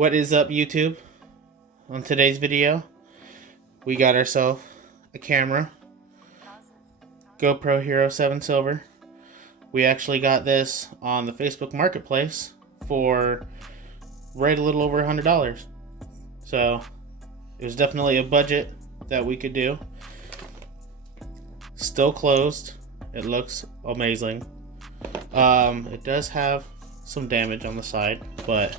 What is up, YouTube? On today's video, we got ourselves a camera, Gopro Hero7 Silver. We actually got this on the Facebook Marketplace for right a little over $100. So it was definitely a budget that we could do. Still closed. It looks amazing. It does have some damage on the side, but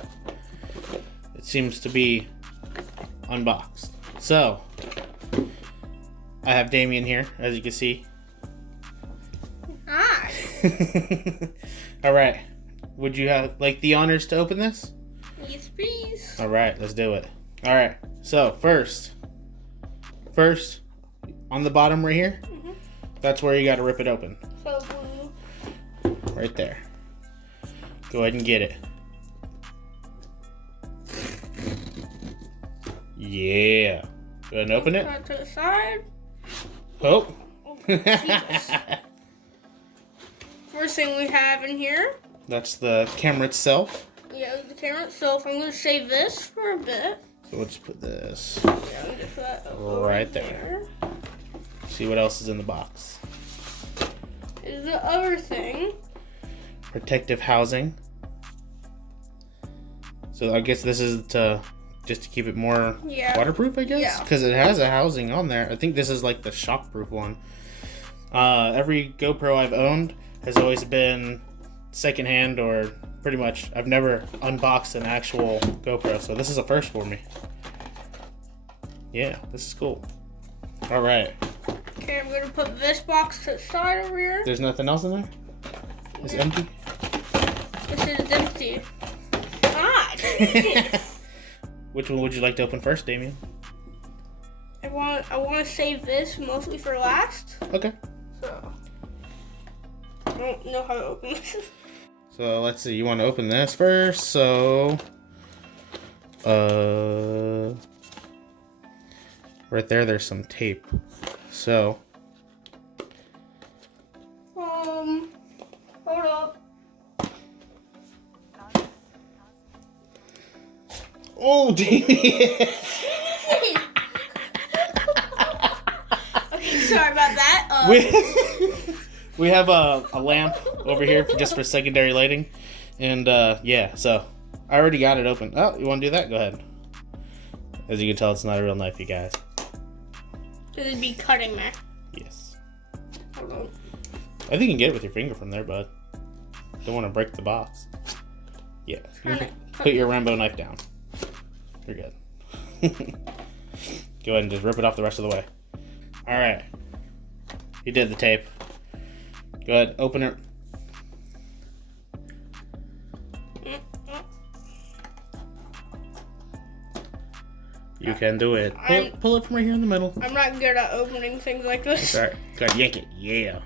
it seems to be unboxed. So I have Damien here, as you can see. Hi. All right. Would you have like the honors to open this? Yes, please. All right, let's do it. All right. So first, on the bottom right here, that's where you got to rip it open. So blue. Right there. Go ahead and get it. Yeah. Go ahead and open it. Put it to the side. Oh. Jesus. First thing we have in here. That's the camera itself. Yeah, the camera itself. I'm gonna save this for a bit. So we'll just put this Yeah, I'm gonna put that over right there. See what else is in the box. Is the other thing. Protective housing. So I guess this is just to keep it more waterproof, I guess? Yeah. Because it has a housing on there. I think this is like the shockproof one. Every GoPro I've owned has always been secondhand, or pretty much I've never unboxed an actual GoPro, so this is a first for me. Yeah, this is cool. All right. Okay, I'm gonna put this box to the side over here. There's nothing else in there? It's empty? This is empty. Which one would you like to open first, Damien? I want to save this mostly for last. Okay. So I don't know how to open this. So let's see. You want to open this first? So, right there, there's some tape. So, hold up. oh, Damien. Okay, sorry about that. We have a lamp over here just for secondary lighting, and yeah. So I already got it open. Oh, you want to do that? Go ahead. As you can tell, it's not a real knife, you guys. Because it'd be cutting me. Yes. Hold on. I think you can get it with your finger from there, bud. Don't want to break the box. Yeah. You can put your Rambo knife down. You're good. Go ahead and just rip it off the rest of the way. All right. You did the tape. Go ahead, open it. You can do it. Pull it from right here in the middle. I'm not good at opening things like this. All right. Go ahead, yank it. Yeah.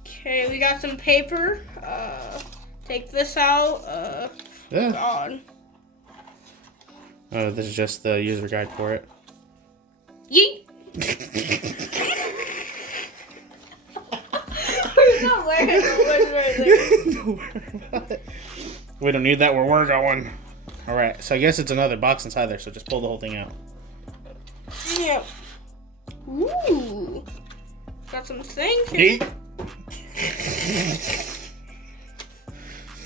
Okay, we got some paper. Take this out. Yeah. On. Oh, this is just the user guide for it. Yeet. Don't worry about it. We don't need that where we're going. All right, so I guess it's another box inside there, so just pull the whole thing out. Yeah. Ooh. Got some things here.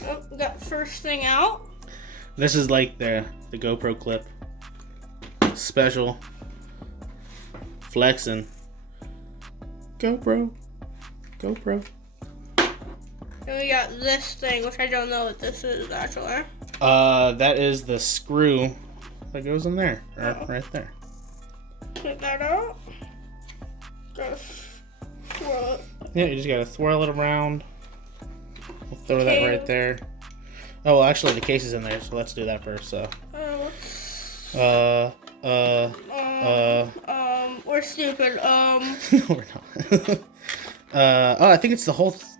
Oh, we got the first thing out. This is like the GoPro clip. Special. Flexing. GoPro. And we got this thing, which I don't know what this is actually. That is the screw that goes in there. Right there. Take that out. Just swirl it. Yeah, you just gotta swirl it around. We'll throw that right there. Oh, well, actually, the case is in there, so let's do that first. So. We're stupid. No, we're not. Oh, I think it's the whole thing.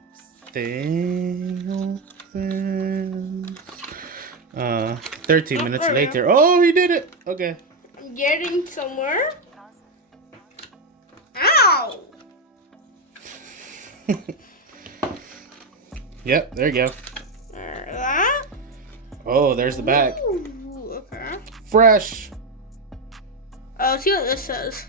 13 minutes later. Oh, he did it. Okay. I'm getting somewhere. Ow! Yep, there you go. That. Oh, there's the back. Ooh, okay. Fresh. Let's see what this says.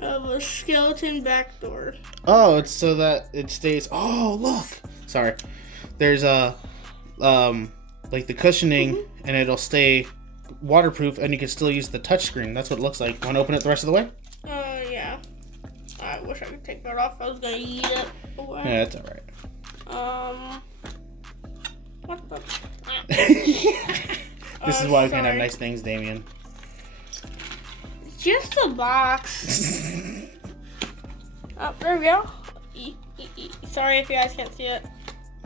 Of a skeleton back door. Oh, it's so that it stays. Oh, look. Sorry. There's a like the cushioning, and it'll stay waterproof, and you can still use the touchscreen. That's what it looks like. Want to open it the rest of the way? Yeah. I wish I could take that off. I was gonna eat it away. Yeah, that's all right. What the? This is why we can't have nice things, Damien. Just a box. Oh, there we go. Sorry if you guys can't see it.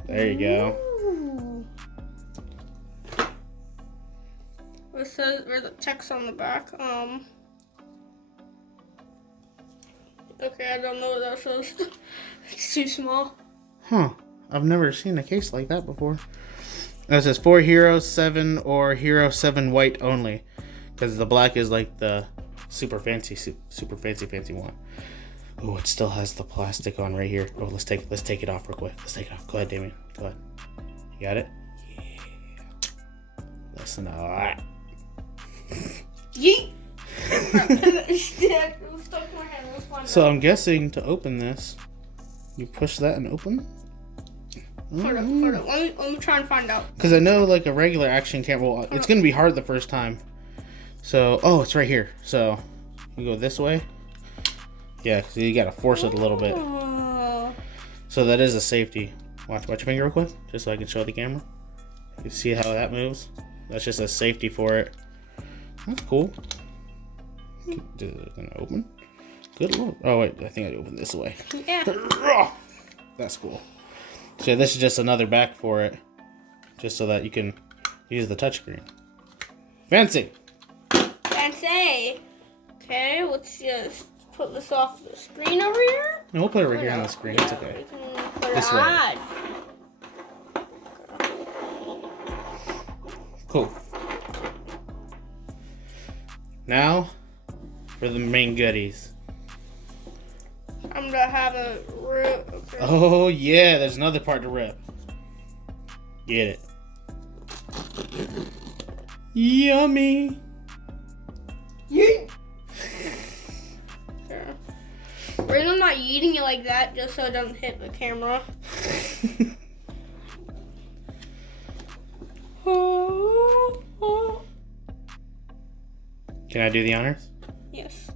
There you go. Ooh. It says there's a text on the back. Okay, I don't know what that says. It's too small. Huh. I've never seen a case like that before. It says for Hero7 or Hero7 white only, because the black is like the super fancy one. Oh, it still has the plastic on right here. Oh, let's take it off real quick. Let's take it off. Go ahead, Damien. Go ahead. You got it? Yeah. Listen, all right. Yeet. So I'm guessing to open this, you push that and open. Hold on. Let me try and find out. Because I know like a regular action camera, well, it's gonna be hard the first time. So, oh, it's right here. So you go this way. Yeah, so you gotta force it a little bit. So that is a safety. Watch your finger real quick, just so I can show the camera. You see how that moves? That's just a safety for it. That's cool. Gonna open. Good lord. Oh wait, I think I opened this way. Yeah. That's cool. So this is just another back for it, just so that you can use the touchscreen. Fancy. Fancy. Okay, let's just put this off the screen over here. No, we'll put it right here on the screen. It's okay. We can put This it way. on. Cool. Now for the main goodies. I'm gonna have a rip. Okay. Oh yeah, there's another part to rip. Get it. Yummy. Yeet. Okay. Reason I'm not eating it like that, just so it doesn't hit the camera. Can I do the honors? Yes.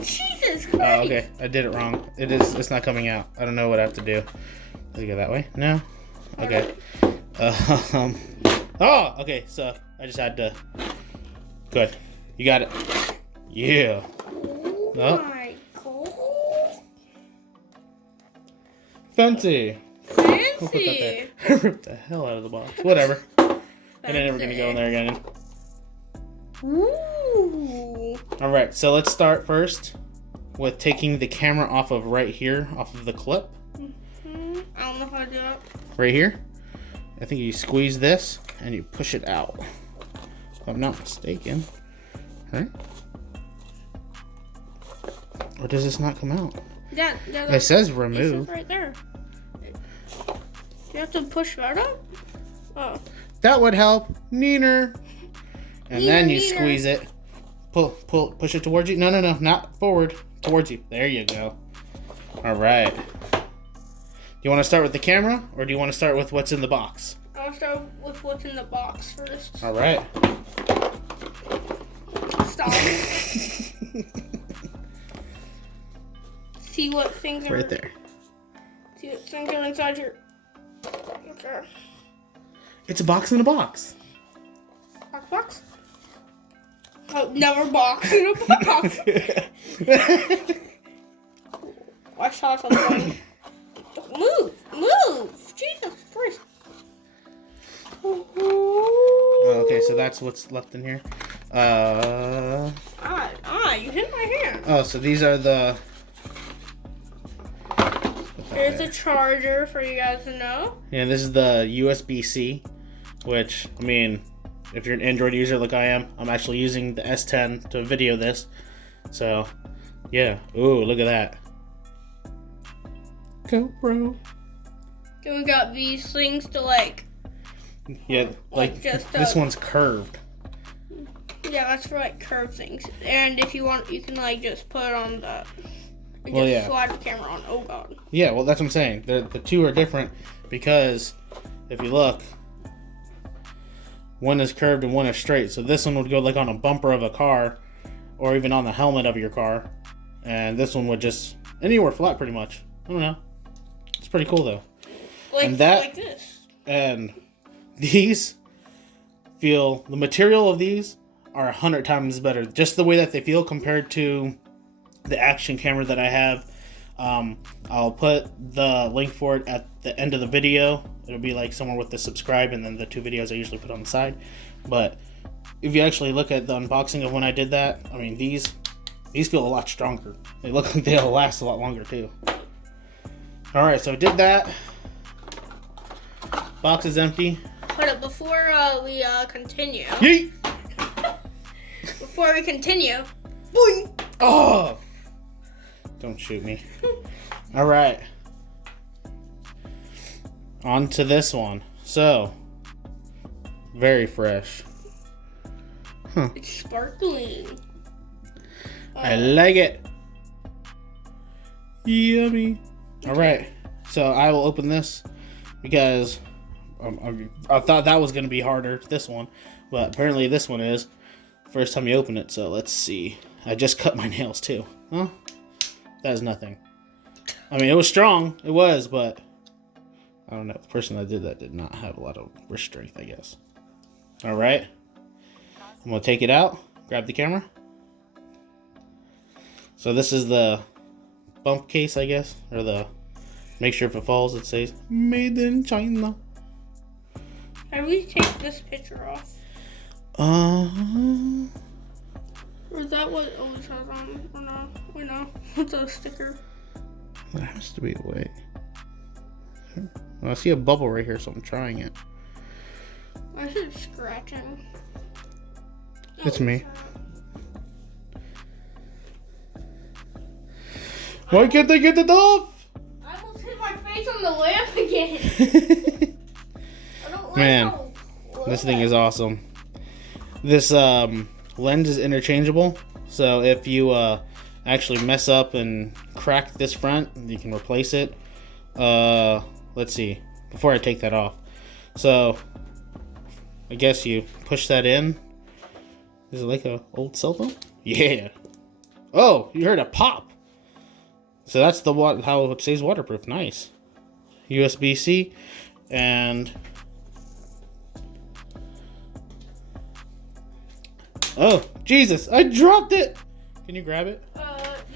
Jesus Christ. Oh, okay. I did it wrong. It's not coming out. I don't know what I have to do. Does it go that way? No? Okay. Oh, okay. So I just had to. Good. You got it. Yeah. Oh Oh. my God. Fancy. Fancy. We'll put that there. I ripped the hell out of the box. Whatever. And then we're gonna go in there again. Ooh. Alright, so let's start first with taking the camera off of right here, off of the clip. I don't know how to do it. Right here. I think you squeeze this and you push it out. If I'm not mistaken. Right? Or does this not come out? Yeah, It says it remove. says right there. You have to push that up? Oh. That would help. Neener. And then you Neener. squeeze it. Push it towards you. No, not forward. Towards you. There you go. All right. Do you want to start with the camera, or do you want to start with what's in the box? I'll start with what's in the box first. All right. Stop. See what things are Right there. See what things are inside your. Okay. It's a box in a box. Box? Oh, never box in a box. I saw something. Move! Jesus Christ. Okay, so that's what's left in here. You hit my hand. Oh, so these are the. Here's a charger for you guys to know. Yeah, this is the USB-C, which, I mean, if you're an Android user like I am, I'm actually using the S10 to video this. So, yeah. Ooh, look at that. GoPro. Then we got these things to like. Yeah, like just this one's curved. Yeah, that's for like curved things. And if you want, you can like just put it on the. And Well, just yeah. slide the camera on. Oh god. Yeah, well, that's what I'm saying. The two are different because if you look, one is curved and one is straight. So this one would go like on a bumper of a car or even on the helmet of your car. And this one would just anywhere flat pretty much. I don't know. It's pretty cool though. Like this. And these feel, the material of these are 100 times better. Just the way that they feel compared to the action camera that I have. I'll put the link for it at the end of the video. It'll be like somewhere with the subscribe and then the 2 videos I usually put on the side. But if you actually look at the unboxing of when I did that, I mean, these feel a lot stronger. They look like they'll last a lot longer too. All right, so I did that. Box is empty. But before we continue. Yeet! Before we continue. Boing! Oh! Don't shoot me. All right. On to this one. So, very fresh. Huh. It's sparkling. I like it. Yummy. All right. So I will open this because I thought that was going to be harder, this one. But apparently this one is. First time you open it. So let's see. I just cut my nails too. Huh? That is nothing. I mean, it was strong. It was, but I don't know. The person that did that did not have a lot of wrist strength, I guess. All right. I'm going to take it out. Grab the camera. So this is the bump case, I guess. Or the, make sure if it falls, it says, made in China. Can we take this picture off? Or is that what it always has on? Or no? Wait, no. It's a sticker. There has to be a way. Well, I see a bubble right here, so I'm trying it. I should scratching. It's me. Why can't they get it off? I almost hit my face on the lamp again. I don't like Man, this thing is awesome. This lens is interchangeable, so if you actually mess up and crack this front, you can replace it. Let's see, before I take that off. So, I guess you push that in. Is it like a old cell phone? Yeah. Oh, you heard a pop. So that's the how it stays waterproof. Nice. USB-C and oh Jesus! I dropped it. Can you grab it?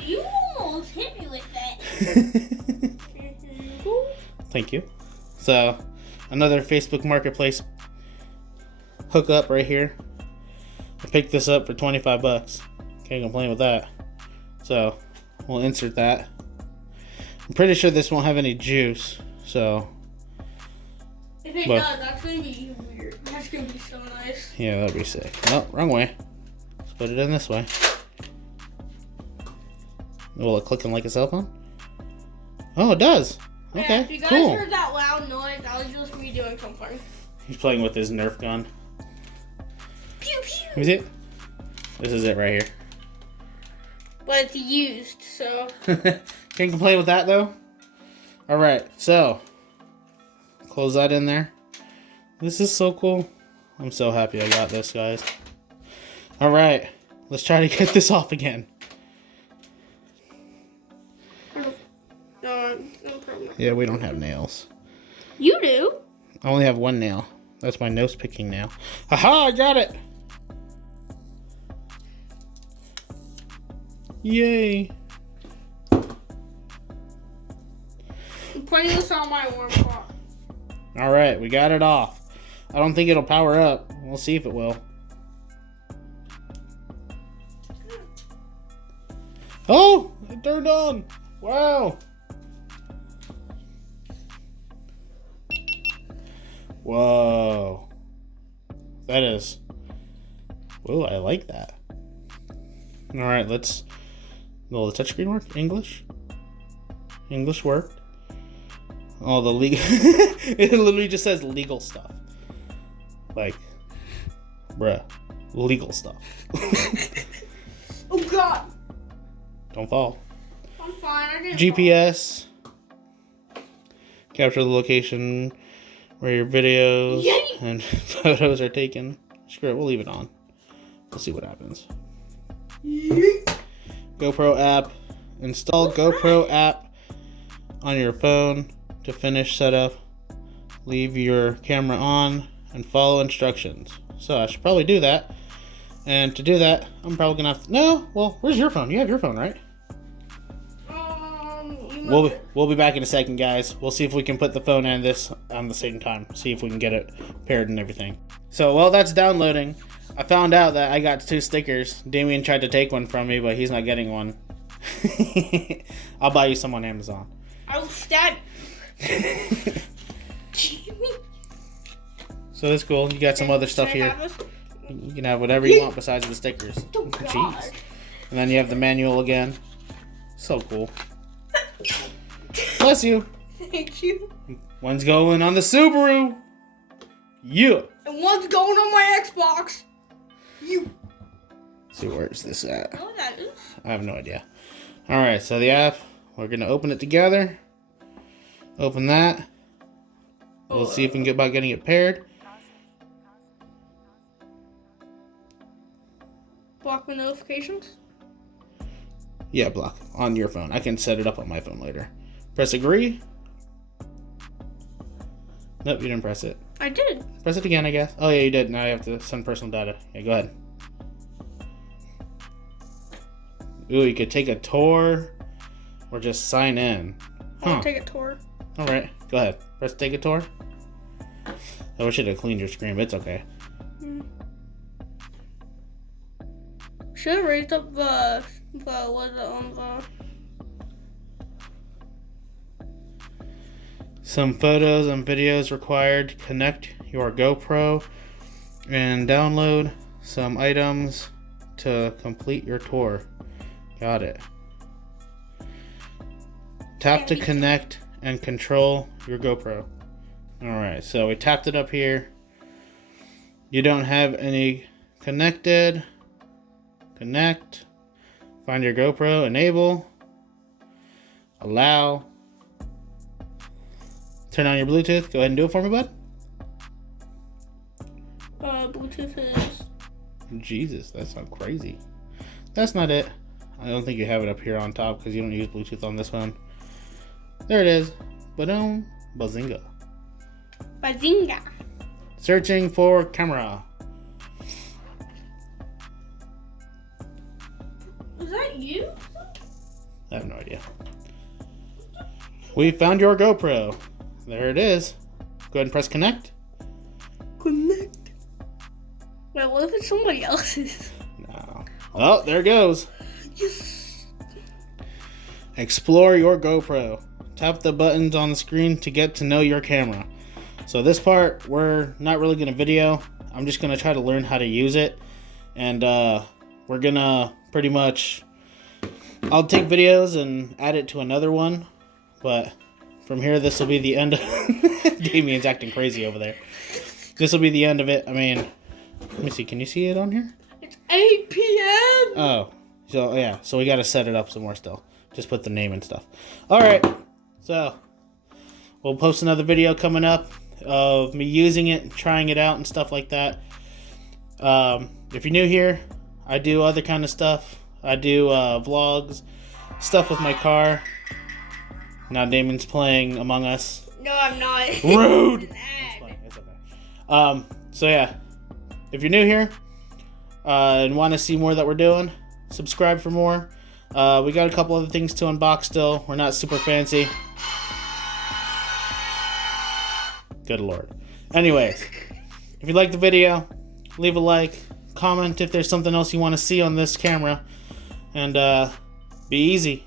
You almost hit me with that. Thank you. So another Facebook Marketplace hookup right here. I picked this up for 25 bucks. Can't complain with that. So we'll insert that. I'm pretty sure this won't have any juice, so. If it does, that's gonna be weird. That's gonna be so nice. Yeah, that'd be sick. Oh, wrong way. Let's put it in this way. Will it click in like a cell phone? Oh, it does. Okay, yeah, if you guys cool. heard that loud noise, that was just me doing something. He's playing with his Nerf gun. Pew pew. Is it? This is it right here. But it's used, so. Can't complain with that though. All right, so close that in there. This is so cool. I'm so happy I got this, guys. All right, let's try to get this off again. No problem. Yeah, we don't have nails. You do? I only have one nail. That's my nose picking nail. Haha, I got it. Yay. I'm putting this on my warm spot. All right, we got it off. I don't think it'll power up. We'll see if it will. Oh, it turned on. Wow. Whoa. That is. Whoa, I like that. All right, let's. Will the touchscreen work? English? English worked. all the legal. It literally just says legal stuff. Like, bruh, legal stuff. Oh God! Don't fall. I'm fine. I didn't GPS. Capture the location where your videos and photos are taken. Screw it, we'll leave it on. We'll see what happens. GoPro app. Install GoPro app on your phone to finish setup. Leave your camera on and follow instructions. So I should probably do that. And to do that, I'm probably gonna have to. No, well, where's your phone? You have your phone, right? We'll be back in a second, guys. We'll see if we can put the phone and this on the same time. See if we can get it paired and everything. So while that's downloading, I found out that I got 2 stickers. Damien tried to take one from me, but he's not getting one. I'll buy you some on Amazon. I will stab you. So that's cool. You got some other stuff here. You can have whatever you want besides the stickers. Oh, jeez. And then you have the manual again. So cool. Bless you. Thank you. One's going on the Subaru. Yeah. And one's going on my Xbox. You. See, where's this at? I know what that is. I have no idea. Alright, so the app, we're going to open it together. Open that. We'll see if we can get about getting it paired. Block the notifications? Yeah, block on your phone. I can set it up on my phone later. Press agree. Nope, you didn't press it. I did. Press it again, I guess. Oh yeah, you did. Now you have to send personal data. Yeah, go ahead. Ooh, you could take a tour or just sign in. I'll take a tour. Alright, go ahead. Press take a tour. I wish it had cleaned your screen, but it's okay. Should have raised up the Some photos and videos required to connect your GoPro and download some items to complete your tour. Got it. Tap to connect and control your GoPro. Alright, so we tapped it up here. You don't have any connected. Connect. Find your GoPro. Enable. Allow. Turn on your Bluetooth. Go ahead and do it for me, bud. Bluetooth is... Jesus, that sounds crazy. That's not it. I don't think you have it up here on top because you don't use Bluetooth on this one. There it is. Ba-dum. Bazinga. Bazinga. Searching for camera. Is that you? I have no idea. We found your GoPro. There it is. Go ahead and press connect. Connect. Wait, what if it's somebody else's? No. Oh, there it goes. Yes. Explore your GoPro. Tap the buttons on the screen to get to know your camera. So this part, we're not really going to video. I'm just going to try to learn how to use it. And we're going to pretty much... I'll take videos and add it to another one. But from here, this will be the end of... Damien's acting crazy over there. This will be the end of it. I mean, let me see. Can you see it on here? It's 8 p.m. Oh. So, yeah. So we got to set it up some more still. Just put the name and stuff. Alright. So, we'll post another video coming up of me using it, trying it out and stuff like that. If you're new here, I do other kind of stuff. I do vlogs, stuff with my car. Now Damien's playing Among Us. No, I'm not. Rude! It's okay. So yeah, if you're new here and want to see more that we're doing, subscribe for more. We got a couple other things to unbox still. We're not super fancy. Good Lord. Anyways, if you like the video, leave a like, comment if there's something else you want to see on this camera, and be easy.